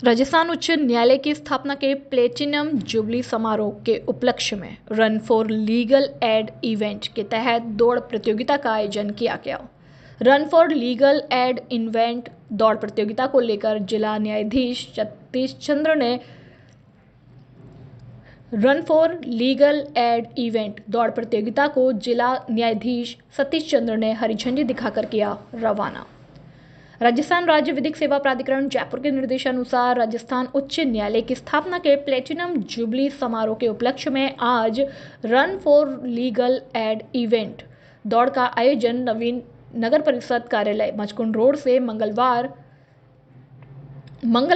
राजस्थान उच्च न्यायालय की स्थापना के प्लेटिनम जुबली समारोह के उपलक्ष्य में run for legal aid event के तहत दौड़ प्रतियोगिता का आयोजन किया गया। Run for legal aid event दौड़ प्रतियोगिता को लेकर जिला न्यायाधीश सतीश चंद्र ने run for legal aid event दौड़ प्रतियोगिता को जिला न्यायाधीश सतीश चंद्र ने हरी झंडी दिखाकर किया रवाना। राजस्थान राज्य विधिक सेवा प्राधिकरण जयपुर के निर्देशानुसार राजस्थान उच्च न्यायालय की स्थापना के प्लेटिनम जुबली समारोह के उपलक्ष्य में आज run for legal aid event दौड़ का आयोजन नवीन नगर परिषद कार्यालय मचकुंड रोड से मंगल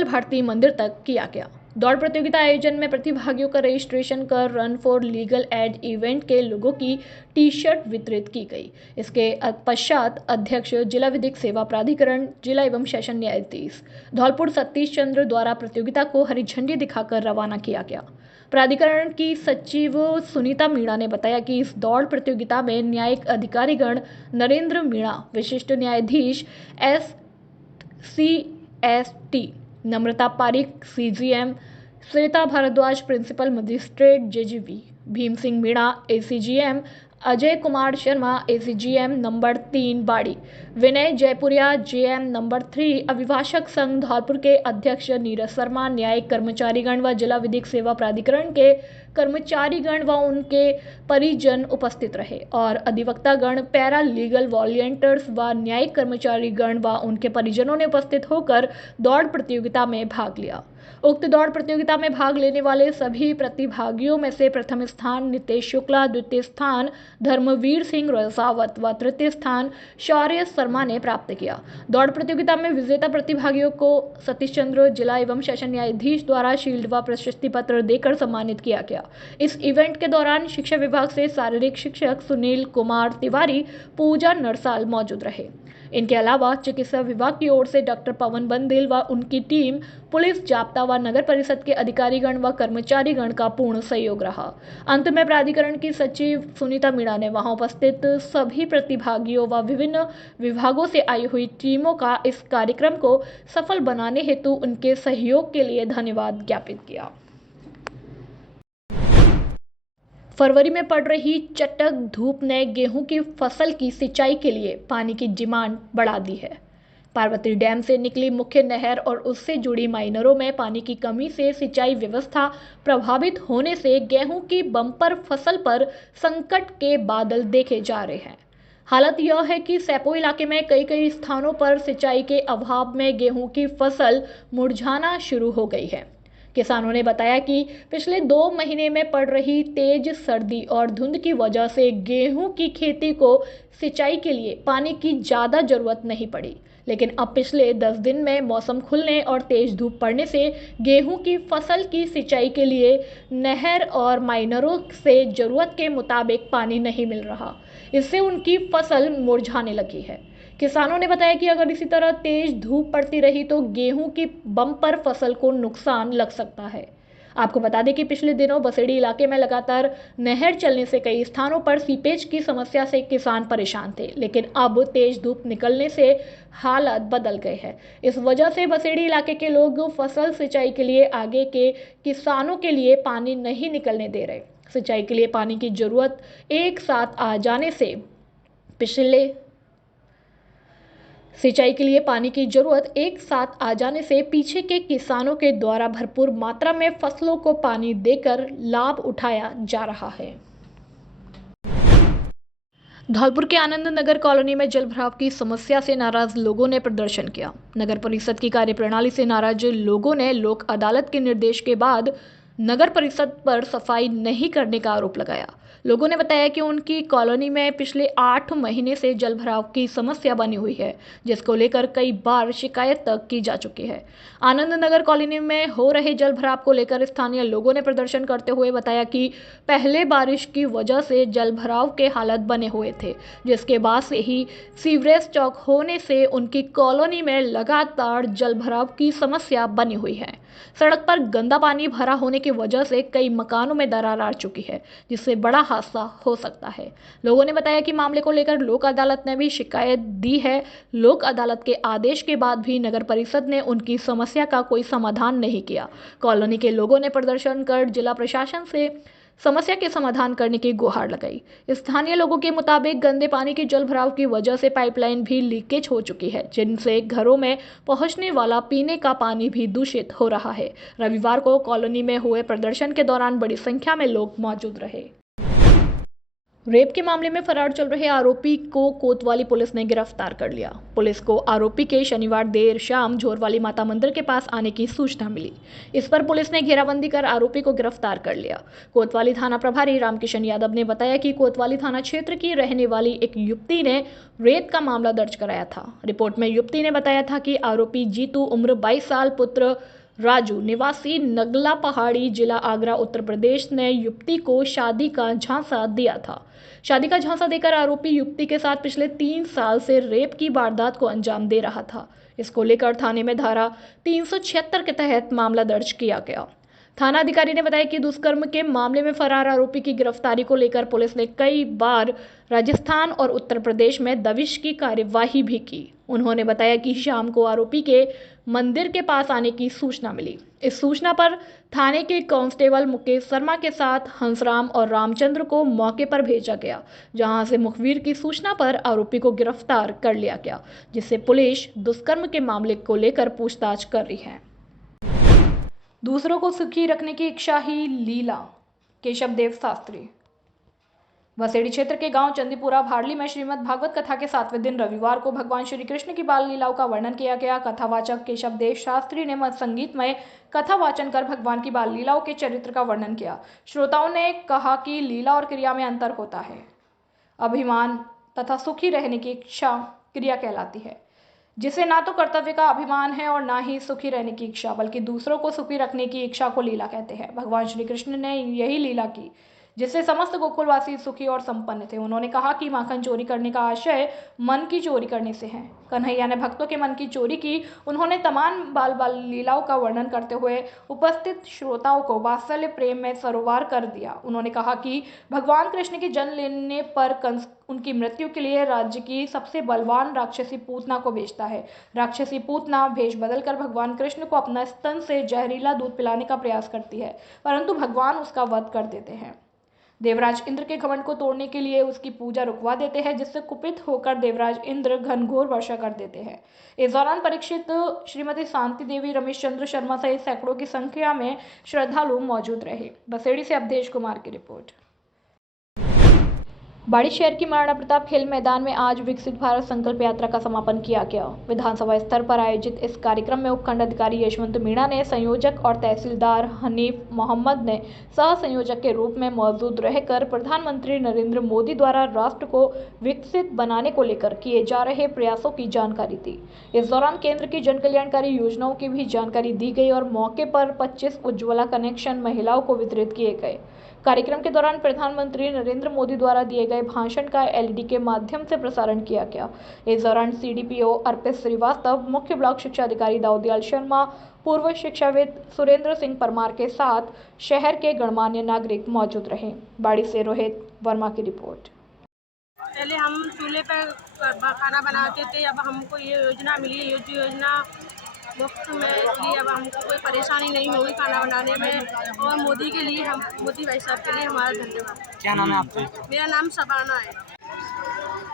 भारती मंदिर तक किया गया। दौड़ प्रतियोगिता आयोजन में प्रतिभागियों का रजिस्ट्रेशन कर run for legal aid event के लोगों की टी शर्ट वितरित की गई। इसके पश्चात अध्यक्ष जिला विधिक सेवा प्राधिकरण जिला एवं सेशन न्यायाधीश धौलपुर सतीश चंद्र द्वारा प्रतियोगिता को हरी झंडी दिखाकर रवाना किया गया। प्राधिकरण की सचिव सुनीता मीणा ने बताया कि इस दौड़ प्रतियोगिता में न्यायिक अधिकारीगण नरेंद्र मीणा, विशिष्ट न्यायाधीश SCST Namrata Parik CGM, Shweta Bhardwaj principal magistrate JGV, Bhim Singh Meena ACGM, Ajay Kumar Sharma ACGM number 3 Bari, Vinay Jaipuria JM number 3, अभिभाषक संघ धौलपुर के अध्यक्ष नीरज शर्मा, न्यायिक कर्मचारीगण व जिला विधिक सेवा प्राधिकरण के कर्मचारीगण व उनके परिजन उपस्थित रहे और अधिवक्तागण, पैरा लीगल वॉलंटियर्स व न्यायिक कर्मचारीगण व उनके परिजनों ने उपस्थित होकर दौड़ प्रतियोगिता में भाग लिया। उक्त दौड़ प्रतियोगिता में भाग लेने वाले सभी प्रतिभागियों में से प्रथम स्थान नितेश शुक्ला, द्वितीय स्थान धर्मवीर सिंह रसावत व तृतीय स्थान शौर्य शर्मा ने प्राप्त किया। दौड़ प्रतियोगिता में विजेता प्रतिभागियों को सतीश चंद्र जिला एवं सेशन न्यायाधीश द्वारा शील्ड व प्रशस्ति पत्र देकर सम्मानित किया गया। इस इवेंट के दौरान शिक्षा विभाग से शारीरिक शिक्षक सुनील कुमार तिवारी, पूजा नरसाल मौजूद रहे। इनके अलावा चिकित्सा विभाग की ओर से डॉक्टर पवन बंदिल व उनकी टीम, पुलिस, जाप्ता व नगर परिषद के अधिकारीगण व कर्मचारीगण का पूर्ण सहयोग रहा। अंत में प्राधिकरण की सचिव सुनीता मीणा ने वहां उपस्थित सभी प्रतिभागियों व विभिन्न विभागों से आई हुई टीमों का इस कार्यक्रम को सफल बनाने हेतु उनके सहयोग के लिए धन्यवाद ज्ञापित किया। फरवरी में पड़ रही चटक धूप ने गेहूं की फसल की सिंचाई के लिए पानी की डिमांड बढ़ा दी है। पार्वती डैम से निकली मुख्य नहर और उससे जुड़ी माइनरों में पानी की कमी से सिंचाई व्यवस्था प्रभावित होने से गेहूं की बम्पर फसल पर संकट के बादल देखे जा रहे हैं। हालत यह है कि सैपो इलाके में कई स्थानों पर सिंचाई के अभाव में गेहूं की फसल मुरझाना शुरू हो गई है। किसानों ने बताया कि पिछले 2 महीने में पड़ रही तेज सर्दी और धुंध की वजह से गेहूं की खेती को सिंचाई के लिए पानी की ज़्यादा जरूरत नहीं पड़ी, लेकिन अब पिछले 10 दिन में मौसम खुलने और तेज धूप पड़ने से गेहूं की फसल की सिंचाई के लिए नहर और माइनरों से जरूरत के मुताबिक पानी नहीं मिल रहा। इससे उनकी फसल मुरझाने लगी है। किसानों ने बताया कि अगर इसी तरह तेज धूप पड़ती रही तो गेहूं की बम्पर फसल को नुकसान लग सकता है। आपको बता दें कि पिछले दिनों बसेड़ी इलाके में लगातार नहर चलने से कई स्थानों पर सीपेज की समस्या से किसान परेशान थे, लेकिन अब तेज धूप निकलने से हालात बदल गए हैं। इस वजह से बसेड़ी इलाके के लोग फसल सिंचाई के लिए आगे के किसानों के लिए पानी नहीं निकलने दे रहे। सिंचाई के लिए पानी की जरूरत एक साथ आ जाने से पीछे के किसानों के द्वारा भरपूर मात्रा में फसलों को पानी देकर लाभ उठाया जा रहा है। धौलपुर के आनंद नगर कॉलोनी में जलभराव की समस्या से नाराज लोगों ने प्रदर्शन किया। नगर परिषद की कार्यप्रणाली से नाराज लोगों ने लोक अदालत के निर्देश के बाद नगर परिषद पर सफाई नहीं करने का आरोप लगाया। लोगों ने बताया कि उनकी कॉलोनी में पिछले 8 महीने से जलभराव की समस्या बनी हुई है, जिसको लेकर कई बार शिकायत तक की जा चुकी है। आनंद नगर कॉलोनी में हो रहे जलभराव को लेकर स्थानीय लोगों ने प्रदर्शन करते हुए बताया कि पहले बारिश की वजह से जलभराव के हालात बने हुए थे, जिसके बाद से ही सीवरेज चौक होने से उनकी कॉलोनी में लगातार जलभराव की समस्या बनी हुई है। सड़क पर गंदा पानी भरा होने की वजह से कई मकानों में दरार आ चुकी है, जिससे बड़ा हादसा हो सकता है। लोगों ने बताया कि मामले को लेकर लोक अदालत ने भी शिकायत दी है। लोक अदालत के आदेश के बाद भी नगर परिषद ने उनकी समस्या का कोई समाधान नहीं किया। कॉलोनी के लोगों ने प्रदर्शन कर जिला प्रशासन से समस्या के समाधान करने की गुहार लगाई। स्थानीय लोगों के मुताबिक गंदे पानी के जल भराव की वजह से पाइपलाइन भी लीकेज हो चुकी है, जिनसे घरों में पहुंचने वाला पीने का पानी भी दूषित हो रहा है। रविवार को कॉलोनी में हुए प्रदर्शन के दौरान बड़ी संख्या में लोग मौजूद रहे। रेप के मामले में फरार चल रहे आरोपी को कोतवाली पुलिस ने गिरफ्तार कर लिया। पुलिस को आरोपी के शनिवार देर शाम झोरवाली माता मंदिर के पास आने की सूचना मिली। इस पर पुलिस ने घेराबंदी कर आरोपी को गिरफ्तार कर लिया। कोतवाली थाना प्रभारी रामकिशन यादव ने बताया कि कोतवाली थाना क्षेत्र की रहने वाली एक युवती ने रेप का मामला दर्ज कराया था। रिपोर्ट में युवती ने बताया था कि आरोपी जीतू उम्र 22 साल पुत्र राजू निवासी नगला पहाड़ी जिला आगरा उत्तर प्रदेश ने युवती को शादी का झांसा दिया था। शादी का झांसा देकर आरोपी युवती के साथ पिछले 3 साल से रेप की वारदात को अंजाम दे रहा था। इसको लेकर थाने में धारा 376 के तहत मामला दर्ज किया गया। थाना अधिकारी ने बताया कि दुष्कर्म के मामले में फरार आरोपी की गिरफ्तारी को लेकर पुलिस ने कई बार राजस्थान और उत्तर प्रदेश में दबिश की कार्यवाही भी की। उन्होंने बताया कि शाम को आरोपी के मंदिर के पास आने की सूचना मिली। इस सूचना पर थाने के कांस्टेबल मुकेश शर्मा के साथ हंसराम और रामचंद्र को मौके पर भेजा गया, जहां से मुखबिर की सूचना पर आरोपी को गिरफ्तार कर लिया गया, जिससे पुलिस दुष्कर्म के मामले को लेकर पूछताछ कर रही है। दूसरों को सुखी रखने की इच्छा ही लीला। केशव देव शास्त्री। बसेड़ी क्षेत्र के गांव चंदीपुरा भारली में श्रीमद् भागवत कथा के 7वें दिन रविवार को भगवान श्री कृष्ण की बाल लीलाओं का वर्णन किया गया। कथावाचक केशव देव शास्त्री ने संगीतमय कथा वाचन कर भगवान की बाल लीलाओं के चरित्र का वर्णन किया। श्रोताओं ने कहा कि लीला और क्रिया में अंतर होता है। अभिमान तथा सुखी रहने की इच्छा क्रिया कहलाती है, जिसे ना तो कर्तव्य का अभिमान है और ना ही सुखी रहने की इच्छा, बल्कि दूसरों को सुखी रखने की इच्छा को लीला कहते हैं। भगवान श्री कृष्ण ने यही लीला की जिससे समस्त गोकुलवासी सुखी और संपन्न थे। उन्होंने कहा कि माखन चोरी करने का आशय मन की चोरी करने से है। कन्हैया ने भक्तों के मन की चोरी की। उन्होंने तमाम बाल लीलाओं का वर्णन करते हुए उपस्थित श्रोताओं को वात्सल्य प्रेम में सरोवर कर दिया। उन्होंने कहा कि भगवान कृष्ण की जन्म लेने पर कंस उनकी मृत्यु के लिए राज्य की सबसे बलवान राक्षसी पूतना को भेजता है। राक्षसी पूतना भेष बदलकर भगवान कृष्ण को अपना स्तन से जहरीला दूध पिलाने का प्रयास करती है, परंतु भगवान उसका वध कर देते हैं। देवराज इंद्र के घमंड को तोड़ने के लिए उसकी पूजा रुकवा देते हैं, जिससे कुपित होकर देवराज इंद्र घनघोर वर्षा कर देते हैं। इस दौरान परीक्षित, श्रीमती शांति देवी, रमेश चंद्र शर्मा सहित सैकड़ों की संख्या में श्रद्धालु मौजूद रहे। बसेड़ी से अवधेश कुमार की रिपोर्ट। बाड़ी शहर की महाराणा प्रताप खेल मैदान में आज विकसित भारत संकल्प यात्रा का समापन किया गया। विधानसभा स्तर पर आयोजित इस कार्यक्रम में उपखंड अधिकारी यशवंत मीणा ने संयोजक और तहसीलदार हनीफ मोहम्मद ने सह संयोजक के रूप में मौजूद रहकर प्रधानमंत्री नरेंद्र मोदी द्वारा राष्ट्र को विकसित बनाने को लेकर किए जा रहे प्रयासों की जानकारी दी। इस दौरान केंद्र की जन कल्याणकारी योजनाओं की भी जानकारी दी गई और मौके पर 25 उज्ज्वला कनेक्शन महिलाओं को वितरित किए गए। कार्यक्रम के दौरान प्रधानमंत्री नरेंद्र मोदी द्वारा दिए गए भाषण का एलईडी के माध्यम से प्रसारण किया गया। इस दौरान सीडीपीओ अर्पित श्रीवास्तव, मुख्य ब्लॉक शिक्षा अधिकारी दाऊदयाल शर्मा, पूर्व शिक्षाविद सुरेंद्र सिंह परमार के साथ शहर के गणमान्य नागरिक मौजूद रहे। बाड़ी से रोहित वर्मा की रिपोर्ट। पहले हम चूल्हे पर खाना बनाते थे, अब हमको ये योजना मिली। ये योजना मुफ्त में, इसलिए अब हमको कोई परेशानी नहीं होगी खाना बनाने में। और मोदी के लिए, हम मोदी भाई साहब के लिए हमारा धन्यवाद। क्या नाम है आपका? मेरा नाम शबाना है।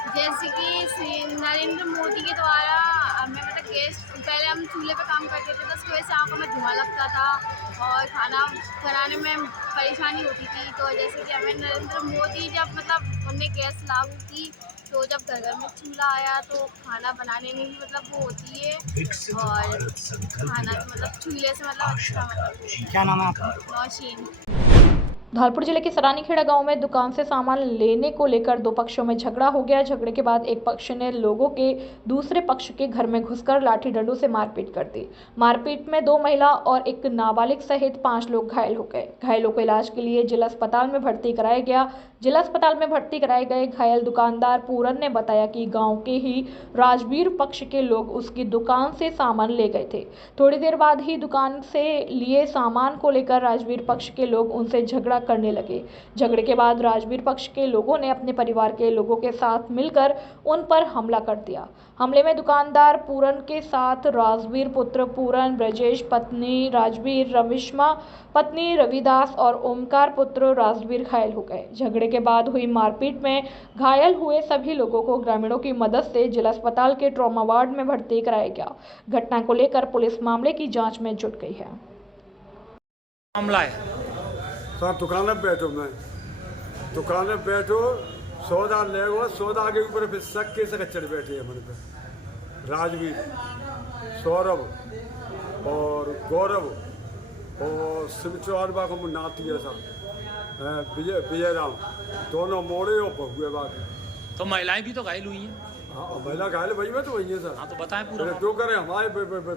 जैसे कि नरेंद्र मोदी के द्वारा हमें गैस, पहले हम चूल्हे पे काम करते थे तो उसकी वजह से आँखों में धुआं लगता था और खाना बनाने में परेशानी होती थी। तो जैसे कि हमें नरेंद्र मोदी जब उनने गैस लागू की, तो जब घर घर में चूल्हा आया तो खाना बनाने में भी वो होती है और खाना चूल्हे से अच्छा। क्या नाम है आपका? नौशीन। धौलपुर जिले के सरानीखेड़ा गांव में दुकान से सामान लेने को लेकर दो पक्षों में झगड़ा हो गया। झगड़े के बाद एक पक्ष ने लोगों के दूसरे पक्ष के घर में घुसकर लाठी डंडों से मारपीट कर दी। मारपीट में 2 महिला और एक नाबालिग सहित 5 लोग घायल हो गए। घायलों को इलाज के लिए जिला अस्पताल में भर्ती कराया गया। जिला अस्पताल में भर्ती कराए गए घायल दुकानदार पूरन ने बताया कि गाँव के ही राजवीर पक्ष के लोग उसकी दुकान से सामान ले गए थे। थोड़ी देर बाद ही दुकान से लिए सामान को लेकर राजवीर पक्ष के लोग उनसे झगड़ा हमला करने लगे। झगड़े के बाद राजवीर पक्ष के लोगों ने अपने परिवार के लोगों के साथ मिलकर उन पर हमला कर दिया। हमले में दुकानदार पूरन के साथ राजवीर पुत्र पूरन, ब्रजेश पत्नी राजवीर, रविश्मा पत्नी रविदास और ओमकार पुत्र राजवीर घायल हो गए। झगड़े के बाद हुई मारपीट में घायल हुए सभी लोगों को ग्रामीणों की मदद से जिला अस्पताल के ट्रॉमा वार्ड में भर्ती कराया गया। घटना को लेकर पुलिस मामले की जांच में जुट गई है। मामला है सर दुकान में बैठो सौदा ले सौदा के ऊपर फिर सक्के से चढ़ बैठे हैं मन पे राजवीर, सौरभ और गौरव और शिव चौहान बाग हम नाती है सर विजय राम दोनों मोड़े और बहुए बाग। तो महिलाएं भी तो घायल हुई हैं। हाँ महिला घायल वही में तो वही है सर। हाँ तो बताएं पूरा। जो करे हमारे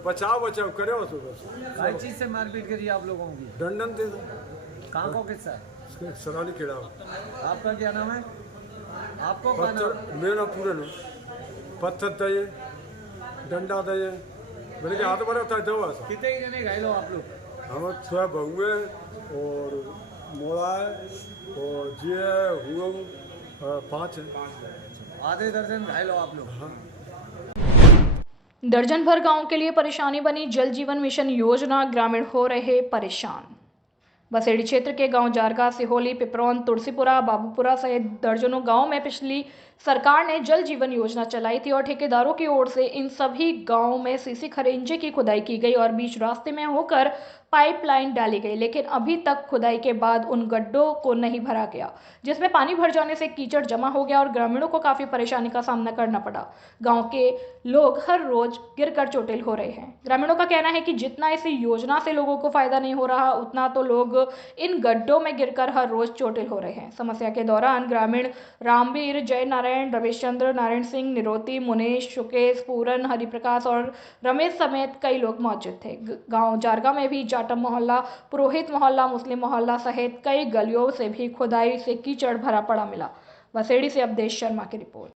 बचाव करे उस किस चीज से मारपीट करी आप लोगों की? दंडन थे कहाँ को किस्सा है? सराली खेड़ा। आपका क्या नाम है? आपको क्या नाम? पत्थर मेरा नाम पूरन पत्थर दे डंडा दे मेरे के हाथ बड़ा था दवा सर। कितने जने घायल हो आप लोग? हम छः बहुए और मोड़ा है और जे हुआ 5 है। आधे दर्जन घायल हो आप लोग? दर्जन भर गांव के लिए परेशानी बनी जल जीवन मिशन योजना, ग्रामीण हो रहे परेशान। बसेड़ी क्षेत्र के गांव जारगा, सिहोली, पिपरौन, तुलसीपुरा, बाबूपुरा सहित दर्जनों गांव में पिछली सरकार ने जल जीवन योजना चलाई थी और ठेकेदारों की ओर से इन सभी गांवों में सीसी खरेंजे की खुदाई की गई और बीच रास्ते में होकर पाइपलाइन डाली गई, लेकिन अभी तक खुदाई के बाद उन गड्ढों को नहीं भरा गया, जिसमें पानी भर जाने से कीचड़ जमा हो गया और ग्रामीणों को काफी परेशानी का सामना करना पड़ा। गांव के लोग हर रोज गिरकर चोटिल हो रहे हैं। ग्रामीणों का कहना है कि जितना इस योजना से लोगों को फायदा नहीं हो रहा, उतना तो लोग इन गड्ढों में गिरकर हर रोज चोटिल हो रहे हैं। समस्या के दौरान ग्रामीण रामवीर, जय नारायण, रमेश चंद्र, नारायण सिंह, निरोती, मुनेश, शुकेश, पूरन, हरिप्रकाश और रमेश समेत कई लोग मौजूद थे। गांव जारगा में भी जाटम मोहल्ला, पुरोहित मोहल्ला, मुस्लिम मोहल्ला सहित कई गलियों से भी खुदाई से कीचड़ भरा पड़ा मिला। बसेड़ी से अवधेश शर्मा की रिपोर्ट।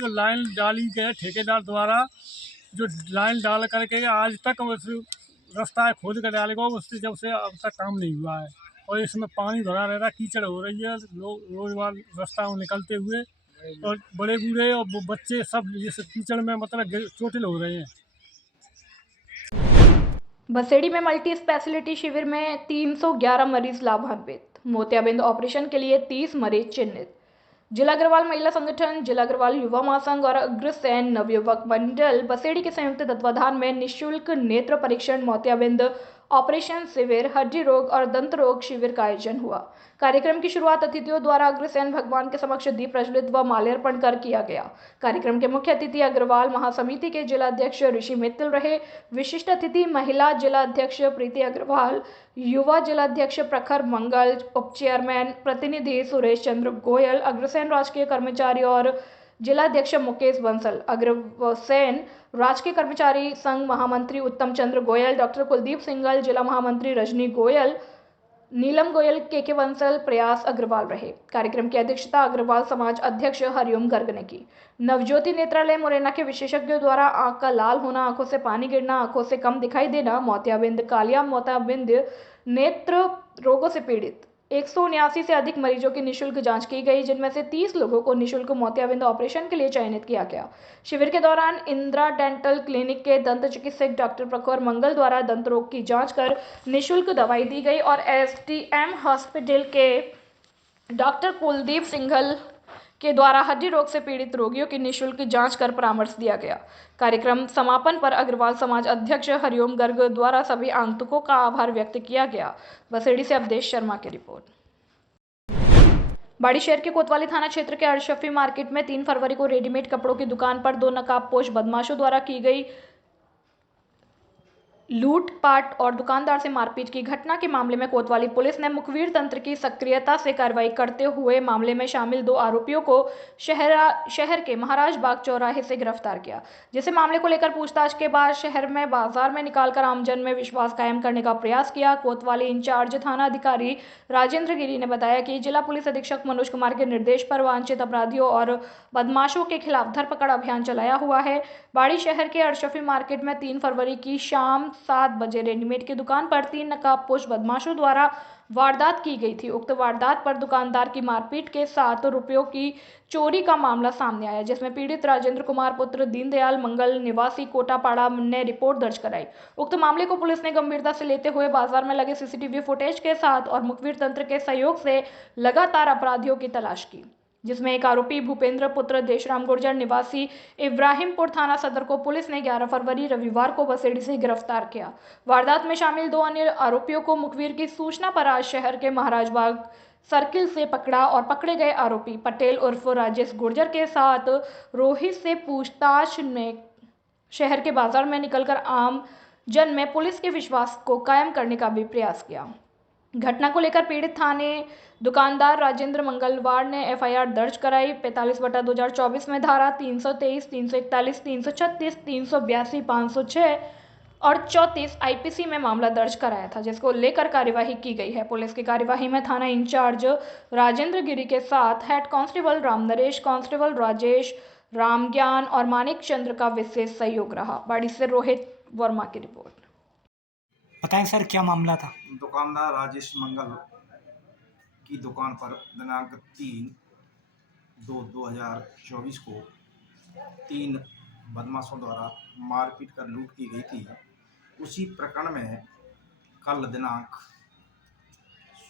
जो लाइन डाली गई ठेकेदार द्वारा, जो लाइन डाल करके आज तक रास्ता खोद कर डालेगा, उससे जब से अब तक काम नहीं हुआ है और इसमें पानी भरा रहता, कीचड़ हो रही है, लोग रोजगार रास्ता निकलते हुए और बड़े बूढ़े और बच्चे सब इस कीचड़ में मतलब चोटिल हो रहे हैं। बसेड़ी में मल्टी स्पेशलिटी शिविर में 311 मरीज लाभान्वित। मोतियाबिंद ऑपरेशन के लिए 30 मरीज चिन्हित। जिला अग्रवाल महिला संगठन, जिला अग्रवाल युवा महासंघ और अग्रसेन नवयुवक मंडल बसेड़ी के संयुक्त तत्वाधान में निःशुल्क नेत्र परीक्षण, मोतियाबिंद ऑपरेशन शिविर, हड्डी रोग और दंत रोग शिविर का आयोजन हुआ। कार्यक्रम की शुरुआत अतिथियों द्वारा अग्रसेन भगवान के समक्ष दीप प्रज्वलित व माल्यार्पण कर किया गया। कार्यक्रम के मुख्य अतिथि अग्रवाल महासमिति के जिला अध्यक्ष ऋषि मित्तल रहे। विशिष्ट अतिथि महिला जिला अध्यक्ष प्रीति अग्रवाल, युवा जिला अध्यक्ष प्रखर मंगल, उप चेयरमैन प्रतिनिधि सुरेश चंद्र गोयल, अग्रसेन राजकीय कर्मचारी और जिला अध्यक्ष मुकेश बंसल, अग्रसेन राजकीय कर्मचारी संघ महामंत्री उत्तम चंद्र गोयल, डॉक्टर कुलदीप सिंगल, जिला महामंत्री रजनी गोयल, नीलम गोयल, के बंसल, प्रयास अग्रवाल रहे। कार्यक्रम की अध्यक्षता अग्रवाल समाज अध्यक्ष हरिओम गर्ग ने की। नवज्योति नेत्रालय मुरैना के विशेषज्ञों द्वारा आंख का लाल होना, आंखों से पानी गिरना, आंखों से कम दिखाई देना, मोतियाबिंद, कालिया मोतियाबिंद नेत्र रोगों से पीड़ित 179 से अधिक मरीजों की निःशुल्क जांच की गई, जिनमें से 30 लोगों को निःशुल्क मोतियाबिंद ऑपरेशन के लिए चयनित किया गया। शिविर के दौरान इंदिरा डेंटल क्लिनिक के दंत चिकित्सक डॉक्टर प्रखर मंगल द्वारा दंत रोग की जांच कर निःशुल्क दवाई दी गई और एसटीएम हॉस्पिटल के डॉक्टर कुलदीप सिंघल के द्वारा हड्डी रोग से पीड़ित रोगियों की निःशुल्क जांच कर परामर्श दिया गया। कार्यक्रम समापन पर अग्रवाल समाज अध्यक्ष हरिओम गर्ग द्वारा सभी आगंतुकों का आभार व्यक्त किया गया। बसेड़ी से अवधेश शर्मा की रिपोर्ट। बाड़ी शहर के कोतवाली थाना क्षेत्र के अरशफी मार्केट में 3 फरवरी को रेडीमेड कपड़ों की दुकान पर 2 नकाबपोश बदमाशों द्वारा की गई लूटपाट और दुकानदार से मारपीट की घटना के मामले में कोतवाली पुलिस ने मुखबिर तंत्र की सक्रियता से कार्रवाई करते हुए मामले में शामिल 2 आरोपियों को शहर के महाराज बाग चौराहे से गिरफ्तार किया, जिसे मामले को लेकर पूछताछ के बाद शहर में बाजार में निकालकर आमजन में विश्वास कायम करने का प्रयास किया। कोतवाली इंचार्ज थाना अधिकारी राजेंद्र गिरी ने बताया कि जिला पुलिस अधीक्षक मनोज कुमार के निर्देश पर वांछित अपराधियों और बदमाशों के खिलाफ धरपकड़ अभियान चलाया हुआ है। बाड़ी शहर के अरशफी मार्केट में 3 फरवरी की शाम 7 बजे रेडीमेड की दुकान पर 3 नकाबपोश बदमाशों द्वारा वारदात की गई थी। उक्त वारदात पर दुकानदार की मारपीट के साथ रुपयों की चोरी का मामला सामने आया, जिसमें पीड़ित राजेंद्र कुमार पुत्र दीनदयाल मंगल निवासी कोटापाड़ा ने रिपोर्ट दर्ज कराई। उक्त मामले को पुलिस ने गंभीरता से लेते हुए बाजार में लगे सीसीटीवी फुटेज के साथ और मुखबिर तंत्र के सहयोग से लगातार अपराधियों की तलाश की, जिसमें एक आरोपी भूपेंद्र पुत्र देशराम गुर्जर निवासी इब्राहिमपुर थाना सदर को पुलिस ने 11 फरवरी रविवार को बसेड़ी से गिरफ्तार किया। वारदात में शामिल 2 अन्य आरोपियों को मुखबिर की सूचना पर आज शहर के महाराजबाग सर्किल से पकड़ा और पकड़े गए आरोपी पटेल उर्फ राजेश गुर्जर के साथ रोहित से पूछताछ में शहर के बाजार में निकलकर आम जन में पुलिस के विश्वास को कायम करने का भी प्रयास किया। घटना को लेकर पीड़ित थाने दुकानदार राजेंद्र मंगलवार ने एफआईआर दर्ज कराई। 45/2024 में धारा 323, 341, 336, 382, 506 और 34 आईपीसी में मामला दर्ज कराया था, जिसको लेकर कार्यवाही की गई है। पुलिस की कार्यवाही में थाना इंचार्ज राजेंद्र गिरी के साथ head constable Ram Naresh, constable Rajesh, Ram ज्ञान और मानिक चंद्र का विशेष सहयोग रहा। बाड़ी से रोहित वर्मा की रिपोर्ट। बताएं सर, क्या मामला था? दुकानदार राजेश मंगल की दुकान पर दिनांक 3/2/2024 को 3 बदमाशों द्वारा मारपीट कर लूट की गई थी। उसी प्रकरण में कल दिनांक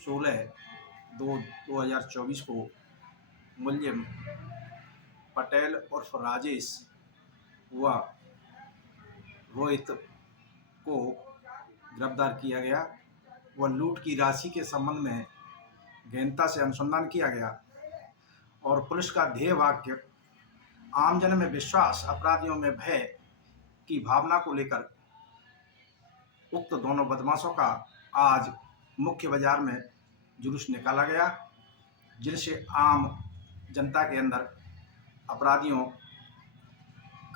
16/2/2024 को मुलजिम पटेल उर्फ राजेश व रोहित को गिरफ्तार किया गया व लूट की राशि के संबंध में गहनता से अनुसंधान किया गया और पुलिस का ध्येय वाक्य आमजन में विश्वास, अपराधियों में भय की भावना को लेकर उक्त दोनों बदमाशों का आज मुख्य बाजार में जुलूस निकाला गया, जिनसे आम जनता के अंदर अपराधियों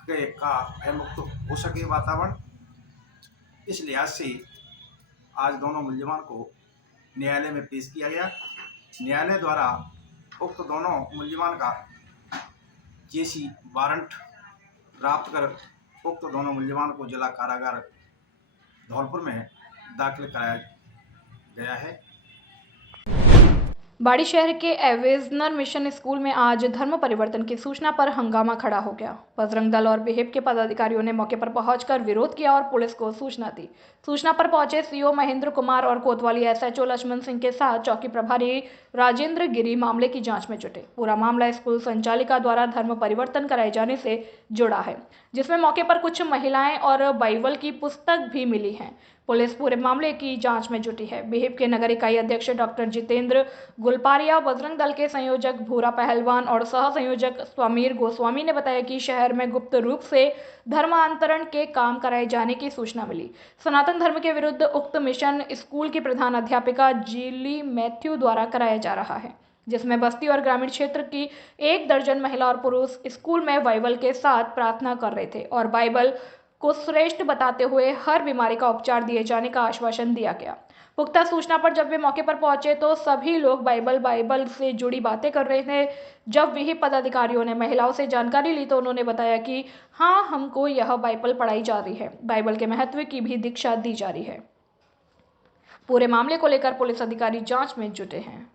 का भयमुक्त हो सके वातावरण। इस लिहाज से आज दोनों मुलजिमान को न्यायालय में पेश किया गया। न्यायालय द्वारा उक्त दोनों मुलजिमान का जेसी वारंट प्राप्त कर उक्त दोनों मुलजिमान को जिला कारागार धौलपुर में दाखिल कराया गया है। बाड़ी शहर के एवेजनर मिशन स्कूल में आज धर्म परिवर्तन की सूचना पर हंगामा खड़ा हो गया। बजरंग दल और बिहेप के पदाधिकारियों ने मौके पर पहुंचकर विरोध किया और पुलिस को सूचना दी। सूचना पर पहुंचे सीओ महेंद्र कुमार और कोतवाली एसएचओ लक्ष्मण सिंह के साथ चौकी प्रभारी राजेंद्र गिरी मामले की जांच में जुटे। पूरा मामला स्कूल संचालिका द्वारा धर्म परिवर्तन कराए जाने से जुड़ा है, जिसमें मौके पर कुछ महिलाएं और बाइबल की पुस्तक भी मिली हैं। पुलिस पूरे मामले की जांच में जुटी है। बिहेप के नगर इकाई अध्यक्ष डॉक्टर जितेंद्र गुलपारिया, बजरंग दल के संयोजक भूरा पहलवान और सह संयोजक स्वामीर गोस्वामी ने बताया कि शहर में गुप्त रूप से धर्मांतरण के काम कराए जाने की सूचना मिली। सनातन धर्म के विरुद्ध उक्त मिशन स्कूल की प्रधान अध्यापिका जीली मैथ्यू द्वारा कराया जा रहा है, जिसमें बस्ती और ग्रामीण क्षेत्र की 1 दर्जन महिला और पुरुष स्कूल में बाइबल के साथ प्रार्थना कर रहे थे और बाइबल को श्रेष्ठ बताते हुए हर बीमारी का उपचार दिए जाने का आश्वासन दिया गया। पुख्ता सूचना पर जब वे मौके पर पहुंचे तो सभी लोग बाइबल से जुड़ी बातें कर रहे थे। जब विहिप पदाधिकारियों ने महिलाओं से जानकारी ली तो उन्होंने बताया कि हाँ, हमको यह बाइबल पढ़ाई जा रही है, बाइबल के महत्व की भी दीक्षा दी जा रही है। पूरे मामले को लेकर पुलिस अधिकारी जांच में जुटे हैं।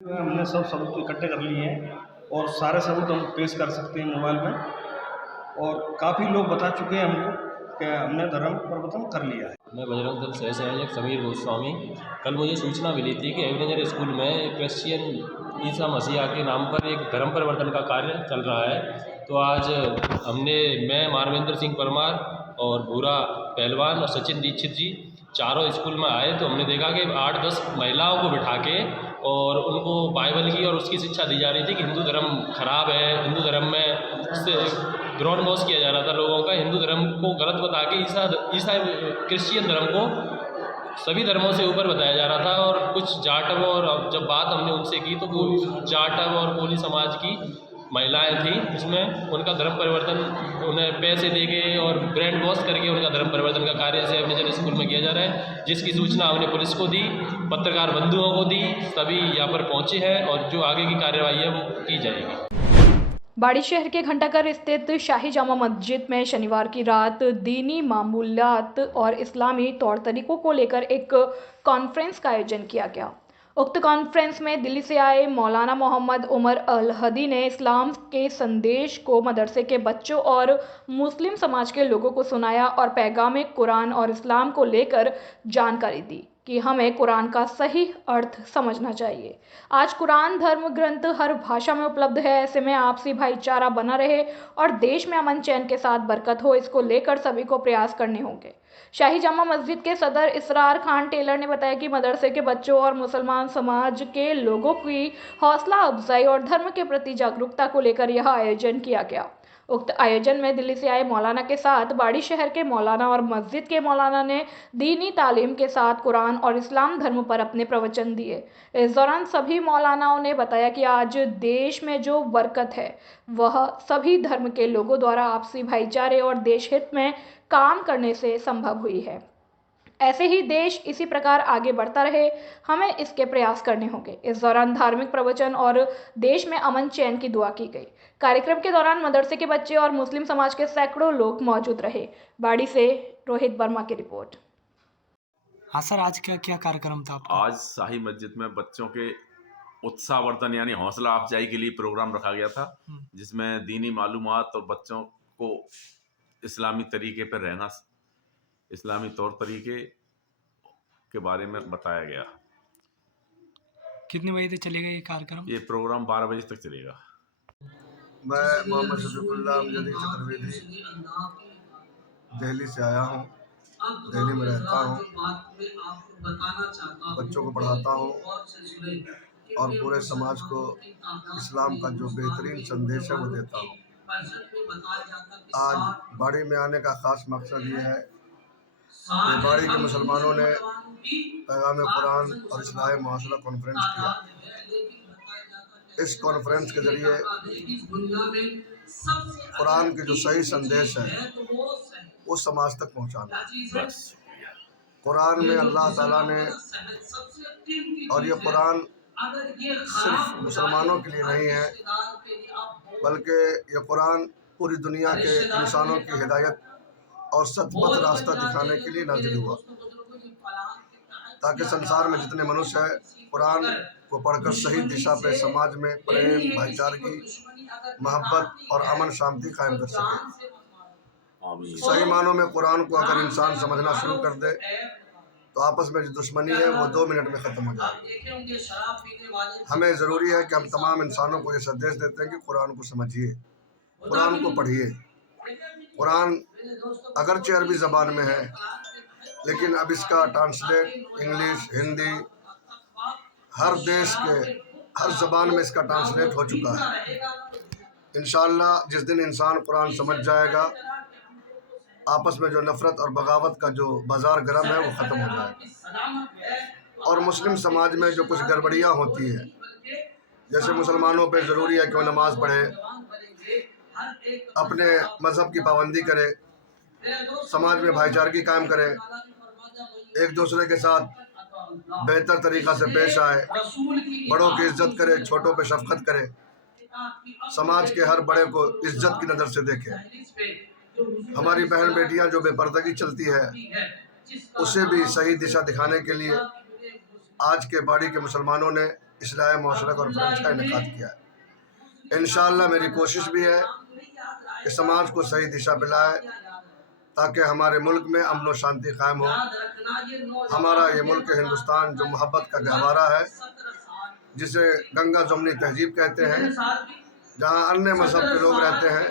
हमने सब सबूत इकट्ठे कर लिए हैं और सारे सबूत हम पेश कर सकते हैं मोबाइल में, और काफ़ी लोग बता चुके हैं हमको कि हमने धर्म परिवर्तन कर लिया है। मैं बजरंग दल सह संयोजक समीर गोस्वामी। कल मुझे सूचना मिली थी कि एवेंजर स्कूल में क्रिश्चियन ईसा मसीहा के नाम पर एक धर्म परिवर्तन का कार्य चल रहा है। तो आज मैं मानवेंद्र सिंह परमार और भूरा पहलवान और सचिन दीक्षित जी चारों स्कूल में आए तो हमने देखा कि 8-10 महिलाओं को बिठा के और उनको बाइबल की और उसकी शिक्षा दी जा रही थी कि हिंदू धर्म खराब है, हिंदू धर्म में ब्रॉड वॉश किया जा रहा था लोगों का, हिंदू धर्म को गलत बता के ईसा क्रिश्चियन धर्म को सभी धर्मों से ऊपर बताया जा रहा था। और कुछ जाटव, और जब बात हमने उनसे की तो वो जाटव और कोली समाज की महिलाएं थी, उसमें उनका धर्म परिवर्तन, उन्हें पैसे देके और ब्रेन वॉश करके उनका धर्म परिवर्तन का कार्य से अपने स्कूल में किया जा रहा है, जिसकी सूचना हमने पुलिस को दी, पत्रकार बंधुओं को दी, सभी यहाँ पर पहुँचे हैं और जो आगे की कार्यवाही है वो की जाएगी। बाड़ी शहर के घंटाघर स्थित शाही जामा मस्जिद में शनिवार की रात दीनी मामूलात और इस्लामी तौर तरीकों को लेकर एक कॉन्फ्रेंस का आयोजन किया गया। उक्त कॉन्फ्रेंस में दिल्ली से आए मौलाना मोहम्मद उमर अल हदी ने इस्लाम के संदेश को मदरसे के बच्चों और मुस्लिम समाज के लोगों को सुनाया और पैगाम कुरान और इस्लाम को लेकर जानकारी दी कि हमें कुरान का सही अर्थ समझना चाहिए। आज कुरान धर्म ग्रंथ हर भाषा में उपलब्ध है, ऐसे में आपसी भाईचारा बना रहे और देश में अमन चैन के साथ बरकत हो, इसको लेकर सभी को प्रयास करने होंगे। शाही जामा मस्जिद के सदर इसरार खान टेलर ने बताया कि मदरसे के बच्चों और मुसलमान समाज के लोगों की हौसला अफजाई और धर्म के प्रति जागरूकता को लेकर यह आयोजन किया गया। उक्त आयोजन में दिल्ली से आए मौलाना के साथ बाड़ी शहर के मौलाना और मस्जिद के मौलाना ने दीनी तालीम के साथ कुरान और इस्लाम धर्म पर अपने प्रवचन दिए। इस दौरान सभी मौलानाओं ने बताया कि आज देश में जो बरकत है वह सभी धर्म के लोगों द्वारा आपसी भाईचारे और देश हित में काम करने से संभव हुई है। ऐसे ही देश इसी प्रकार आगे बढ़ता रहे, हमें इसके प्रयास करने होंगे। इस दौरान धार्मिक प्रवचन और देश में अमन चैन की दुआ की गई। कार्यक्रम के दौरान मदरसे के बच्चे और मुस्लिम समाज के सैकड़ों लोग मौजूद रहे। बाड़ी से रोहित वर्मा की रिपोर्ट। हाँ सर, आज क्या कार्यक्रम था आपका? आज शाही मस्जिद में बच्चों के उत्साहवर्धन यानी हौसला अफजाई के लिए प्रोग्राम रखा गया था, जिसमें दीनी मालूमात और बच्चों को इस्लामी तरीके पर रहना, इस्लामी तौर तरीके के बारे में बताया गया। कितने बजे तक चलेगा ये कार्यक्रम? ये प्रोग्राम 12 बजे तक चलेगा। मैं मोहम्मद शफीकुल्लाह अमजदी चतुर्वेदी दिल्ली से आया हूँ। दिल्ली में रहता हूँ, बच्चों को पढ़ाता हूँ और पूरे समाज को इस्लाम का जो बेहतरीन संदेश है वो देता हूँ। आज बाड़ी में आने का ख़ास मकसद ये है कि बाड़ी के मुसलमानों ने पैगाम कुरान और इस्लाही मुआशरा कॉन्फ्रेंस किया। इस कॉन्फ्रेंस के ज़रिए कुरान के जो सही संदेश है वो समाज तक पहुँचाना। कुरान में अल्लाह ताला ने, और ये कुरान सिर्फ मुसलमानों के लिए नहीं है, बल्कि ये कुरान पूरी दुनिया के इंसानों की हिदायत और सतपथ रास्ता दिखाने के लिए नाज़िल हुआ, ताकि संसार में जितने मनुष्य हैं कुरान को पढ़कर सही दिशा पे समाज में प्रेम, भाईचारगी, मोहब्बत और अमन शांति कायम कर सके। सही मानों में कुरान को अगर इंसान समझना शुरू कर दे तो आपस में जो दुश्मनी है वो 2 मिनट में ख़त्म हो जाए। हमें ज़रूरी है कि हम तमाम इंसानों को ये संदेश देते हैं कि कुरान को समझिए, कुरान को पढ़िए। कुरान अगरचे अरबी ज़बान में है, लेकिन अब इसका ट्रांसलेट इंग्लिश, हिंदी, हर देश के हर ज़बान में इसका ट्रांसलेट हो चुका है। इंशाअल्लाह जिस दिन इंसान कुरान समझ जाएगा, आपस में जो नफ़रत और बगावत का जो बाज़ार गर्म है वो ख़त्म हो जाएगा। और मुस्लिम समाज में जो कुछ गड़बड़ियाँ होती हैं, जैसे मुसलमानों पे ज़रूरी है कि वो नमाज़ पढ़े, अपने मज़हब की पाबंदी करे, समाज में भाईचारगी कायम करे, एक दूसरे के साथ बेहतर तरीक़ा से पेश आए, बड़ों की इज़्ज़त करे, छोटों पे शफ़क़त करे, समाज के हर बड़े को इज़्ज़त की नज़र से देखे। हमारी बहन बेटियां जो बेपर्दगी चलती है उसे भी सही दिशा दिखाने के लिए आज के बाड़ी के मुसलमानों ने इस्लाही मुआशरा कॉन्फ्रेंस का इनेकाद किया है। इंशाअल्लाह मेरी कोशिश भी है कि समाज को सही दिशा मिलाए, ताकि हमारे मुल्क में अमन और शांति कायम हो। हमारा ये मुल्क हिंदुस्तान जो मोहब्बत का गहवारा है, जिसे गंगा जमुनी तहजीब कहते हैं, जहाँ अन्य मज़हब के लोग रहते हैं,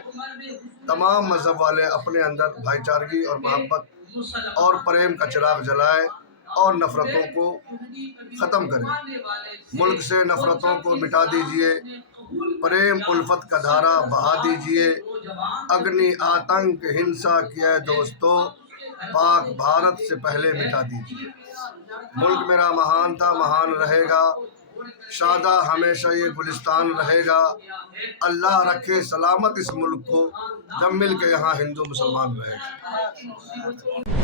तमाम मज़हब वाले अपने अंदर भाईचारगी और मोहब्बत और प्रेम का चिराग जलाए और नफ़रतों को ख़त्म करें। मुल्क से नफ़रतों को मिटा दीजिए, प्रेम उल्फत का धारा बहा दीजिए। अग्नि आतंक हिंसा किया दोस्तों, पाक भारत से पहले मिटा दीजिए। मुल्क मेरा महान था, महान रहेगा, शादा हमेशा ये गुलिस्तान रहेगा। अल्लाह रखे सलामत इस मुल्क को, जब मिल के यहाँ हिंदू मुसलमान रहेगा।